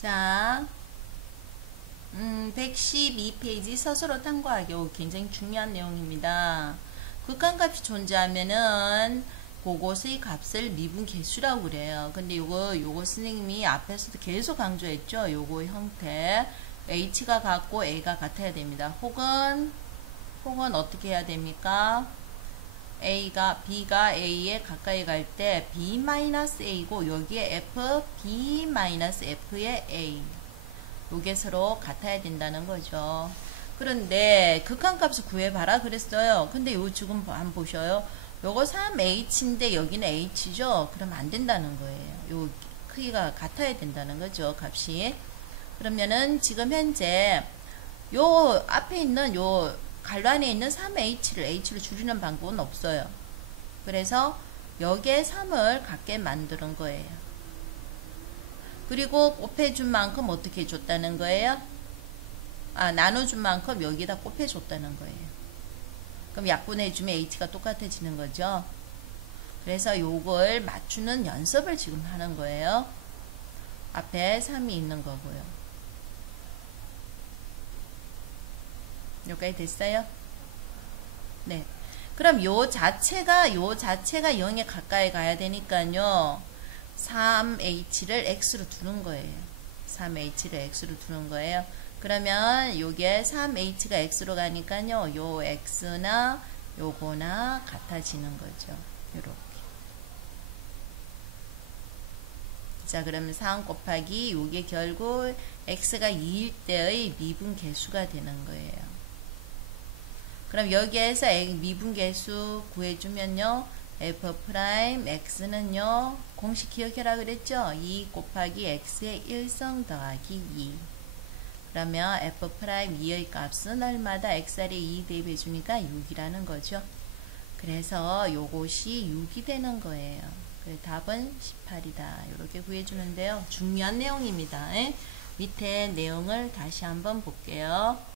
자, 음, 112페이지 스스로 탐구하기. 오, 굉장히 중요한 내용입니다. 극한값이 존재하면은 그것의 값을 미분 개수라고 그래요. 근데 요거 요거 선생님이 앞에서도 계속 강조했죠. 요거 형태 h가 같고 a가 같아야 됩니다. 혹은 혹은 어떻게 해야 됩니까? A가 b가 a에 가까이 갈 때 b-a고 여기에 f b-f의 a 요게 서로 같아야 된다는 거죠. 그런데 극한값을 구해봐라 그랬어요. 근데 요 지금 한번 보셔요. 요거 3h인데 여기는 h죠. 그럼 안 된다는 거예요. 요 크기가 같아야 된다는 거죠. 값이. 그러면은 지금 현재 요 앞에 있는 요 갈로 안에 있는 3h를 h로 줄이는 방법은 없어요. 그래서 여기에 3을 갖게 만드는 거예요. 그리고 곱해준 만큼 어떻게 줬다는 거예요? 아, 나눠준 만큼 여기다 곱해줬다는 거예요. 그럼 약분해주면 h가 똑같아지는 거죠. 그래서 요걸 맞추는 연습을 지금 하는 거예요. 앞에 3이 있는 거고요. 여기까지 됐어요? 네. 그럼 요 자체가 요 자체가 0에 가까이 가야 되니까요. 3h를 x로 두는 거예요. 3h를 x로 두는 거예요. 그러면 요게 3h가 x로 가니까요. 요 x나 요거나 같아지는 거죠. 요렇게. 자, 그러면 3 곱하기 요게 결국 x가 2일 때의 미분 개수가 되는 거예요. 그럼 여기에서 미분 개수 구해주면요. f 프라임 x는요. 공식 기억해라 그랬죠? 2 곱하기 x의 1성 더하기 2. 그러면 f 프라임 2의 값은 얼마다 xr에 2 대입해 주니까 6이라는 거죠. 그래서 요것이 6이 되는 거예요. 그래서 답은 18이다. 이렇게 구해주는데요. 중요한 내용입니다. 에? 밑에 내용을 다시 한번 볼게요.